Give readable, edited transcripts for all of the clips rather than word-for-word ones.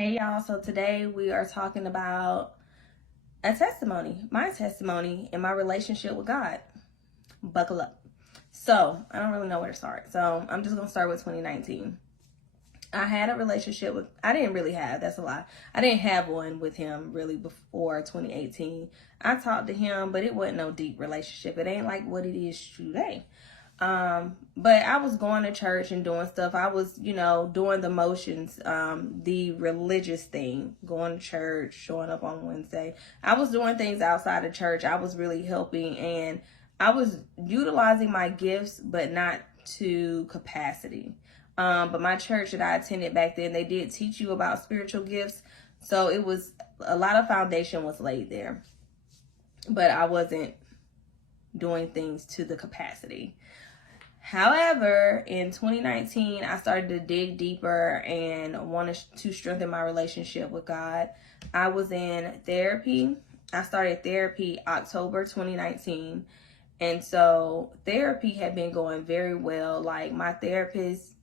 Hey y'all, so today we are talking about a testimony, my testimony in my relationship with God. Buckle up. So, I don't really know where to start. So, I'm just going to start with 2019. I had a relationship with, I didn't really have, that's a lie. I didn't have one with him really before 2018. I talked to him, but it wasn't no deep relationship. It ain't like what it is today. But I was going to church and doing stuff. I was, doing the motions, the religious thing, going to church, showing up on Wednesday. I was doing things outside of church. I was really helping, and I was utilizing my gifts, but not to capacity. But my church that I attended back then, they did teach you about spiritual gifts. So it was a lot of foundation was laid there, but I wasn't doing things to the capacity. However, in 2019, I started to dig deeper and wanted to strengthen my relationship with God. I was in therapy. I started therapy October 2019. And so therapy had been going very well. Like my therapist,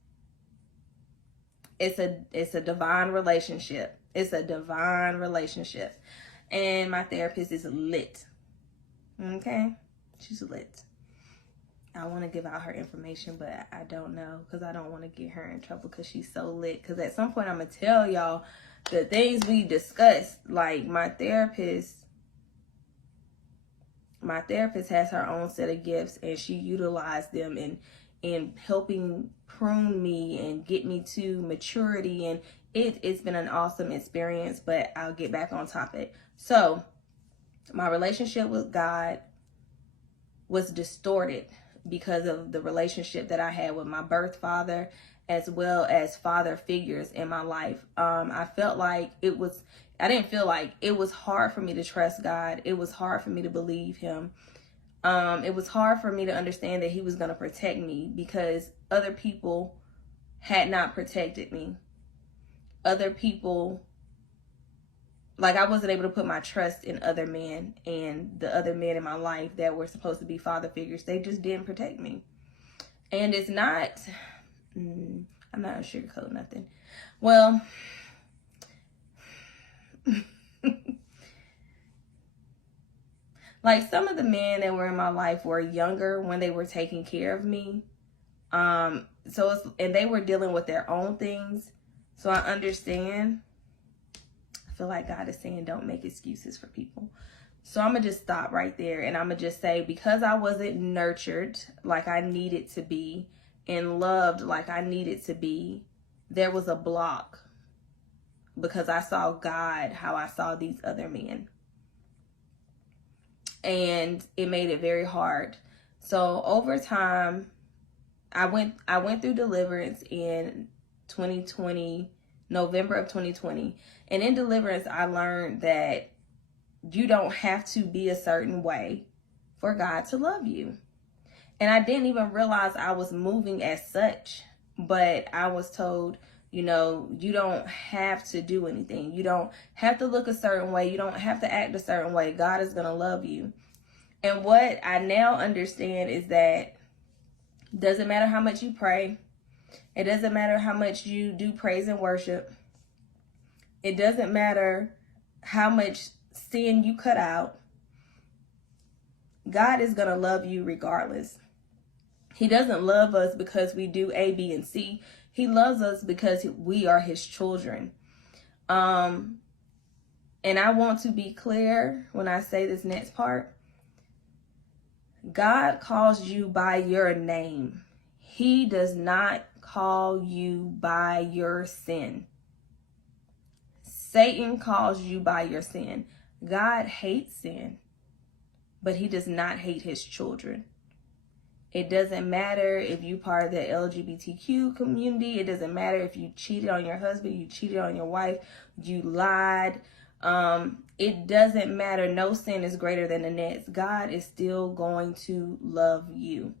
it's a divine relationship. It's a divine relationship. And my therapist is lit. Okay? She's lit. I want to give out her information, but I don't know because I don't want to get her in trouble because she's so lit. Because at some point I'm going to tell y'all the things we discussed. Like my therapist has her own set of gifts, and she utilized them in helping prune me and get me to maturity. And it's been an awesome experience, but I'll get back on topic. So my relationship with God was distorted because of the relationship that I had with my birth father, as well as father figures in my life. I didn't feel like it was hard for me to trust God. It was hard for me to believe him. It was hard for me to understand that he was going to protect me because other people had not protected me. Other people, like I wasn't able to put my trust in other men, and the other men in my life that were supposed to be father figures, they just didn't protect me. And it's not, I'm not gonna sugarcoat nothing. Well, like some of the men that were in my life were younger when they were taking care of me. And they were dealing with their own things. So I understand. I feel like God is saying don't make excuses for people. So I'm going to just stop right there, and I'm going to just say, because I wasn't nurtured like I needed to be and loved like I needed to be, there was a block because I saw God how I saw these other men. And it made it very hard. So over time, I went through deliverance in 2020, November of 2020. And in deliverance, I learned that you don't have to be a certain way for God to love you. And I didn't even realize I was moving as such, but I was told, you don't have to do anything. You don't have to look a certain way. You don't have to act a certain way. God is going to love you. And what I now understand is that it doesn't matter how much you pray. It doesn't matter how much you do praise and worship. It doesn't matter how much sin you cut out. God is going to love you regardless. He doesn't love us because we do A, B, and C. He loves us because we are his children. And I want to be clear when I say this next part. God calls you by your name. He does not call you by your sin. Satan calls you by your sin. God hates sin, but he does not hate his children. It doesn't matter if you're part of the LGBTQ community. It doesn't matter if you cheated on your husband, you cheated on your wife, you lied. It doesn't matter. No sin is greater than the next. God is still going to love you.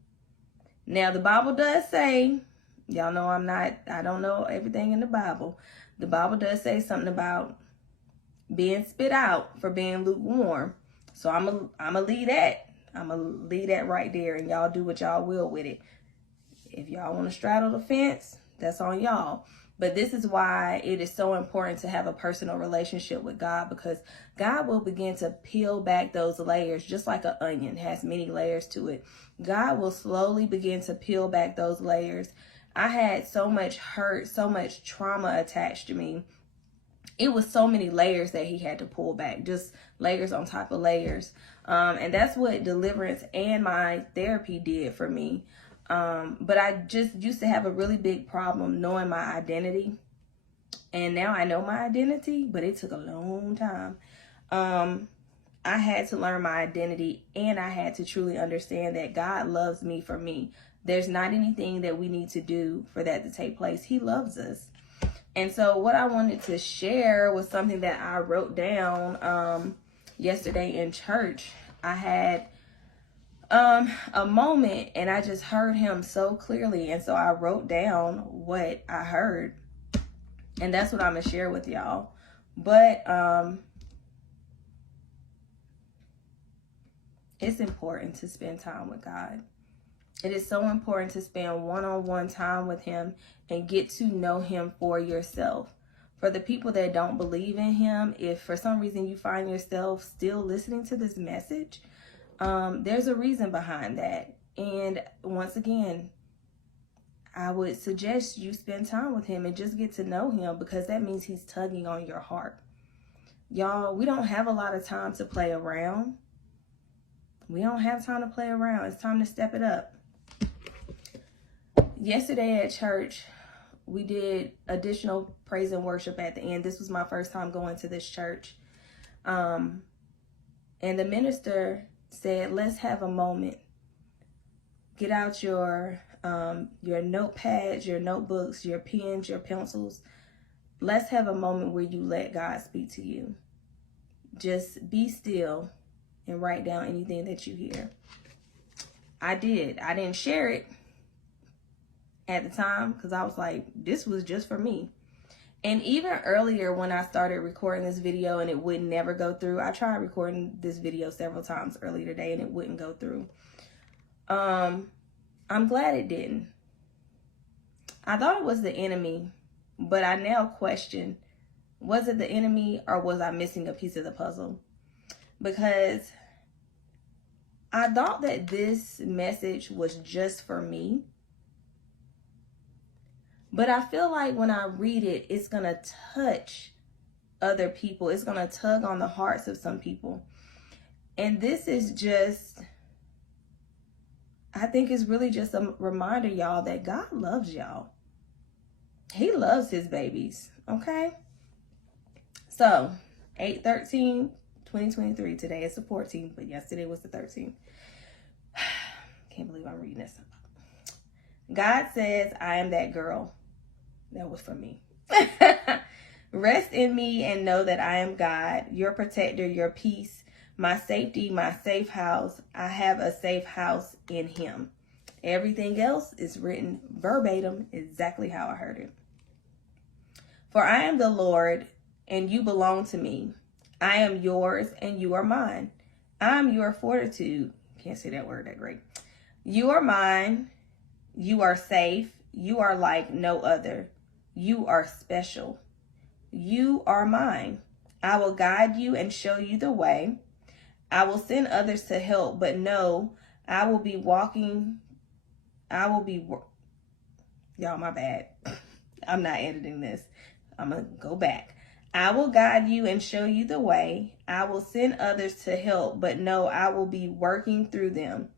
Now, the Bible does say, y'all know I don't know everything in the Bible. The Bible does say something about being spit out for being lukewarm. So I'm gonna leave that. I'm gonna leave that right there, and y'all do what y'all will with it. If y'all want to straddle the fence, that's on y'all. But this is why it is so important to have a personal relationship with God, because God will begin to peel back those layers, just like an onion has many layers to it. God will slowly begin to peel back those layers. I had so much hurt, so much trauma attached to me. It was so many layers that he had to pull back, just layers on top of layers. And that's what deliverance and my therapy did for me. But I just used to have a really big problem knowing my identity. And now I know my identity, but it took a long time. I had to learn my identity, and I had to truly understand that God loves me for me. There's not anything that we need to do for that to take place. He loves us. And so what I wanted to share was something that I wrote down yesterday in church. I had a moment, and I just heard him so clearly. And so I wrote down what I heard. And that's what I'm going to share with y'all. But it's important to spend time with God. It is so important to spend one-on-one time with him and get to know him for yourself. For the people that don't believe in him, if for some reason you find yourself still listening to this message, there's a reason behind that. And once again, I would suggest you spend time with him and just get to know him, because that means he's tugging on your heart. Y'all, we don't have a lot of time to play around. We don't have time to play around. It's time to step it up. Yesterday at church, we did additional praise and worship at the end. This was my first time going to this church. And the minister said, let's have a moment. Get out your notepads, your notebooks, your pens, your pencils. Let's have a moment where you let God speak to you. Just be still and write down anything that you hear. I did. I didn't share it at the time because I was like, this was just for me. And even earlier when I started recording this video and it would never go through, I tried recording this video several times earlier today and it wouldn't go through. I'm glad it didn't. I thought it was the enemy, but I now question, was it the enemy or was I missing a piece of the puzzle? Because I thought that this message was just for me. But I feel like when I read it, it's going to touch other people. It's going to tug on the hearts of some people. And this is just, I think it's really just a reminder, y'all, that God loves y'all. He loves his babies, okay? So, 8/13/2023. Today is the 14th, but yesterday was the 13th. Can't believe I'm reading this. God says, I am that girl. That was for me. Rest in me and know that I am God, your protector, your peace, my safety, my safe house. I have a safe house in him. Everything else is written verbatim, exactly how I heard it. For I am the Lord, and you belong to me. I am yours, and you are mine. I am your fortitude. Can't say that word that great. You are mine. You are safe. You are like no other. You are special. You are mine. I will guide you and show you the way. I will send others to help, but no, I will be walking. Y'all, my bad. I'm not editing this. I'm going to go back. I will guide you and show you the way. I will send others to help, but no, I will be working through them.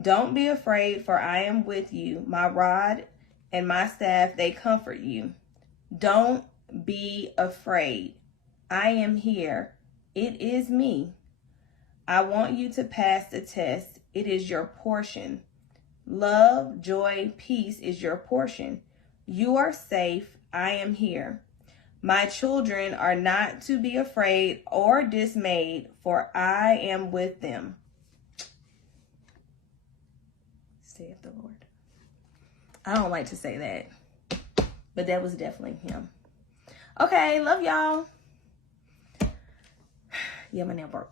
Don't be afraid, for I am with you. My rod and my staff, they comfort you. Don't be afraid. I am here. It is me. I want you to pass the test. It is your portion. Love, joy, peace is your portion. You are safe. I am here. My children are not to be afraid or dismayed, for I am with them. Saith the Lord. I don't like to say that, but that was definitely him. Okay, love y'all. Yeah, my nail broke.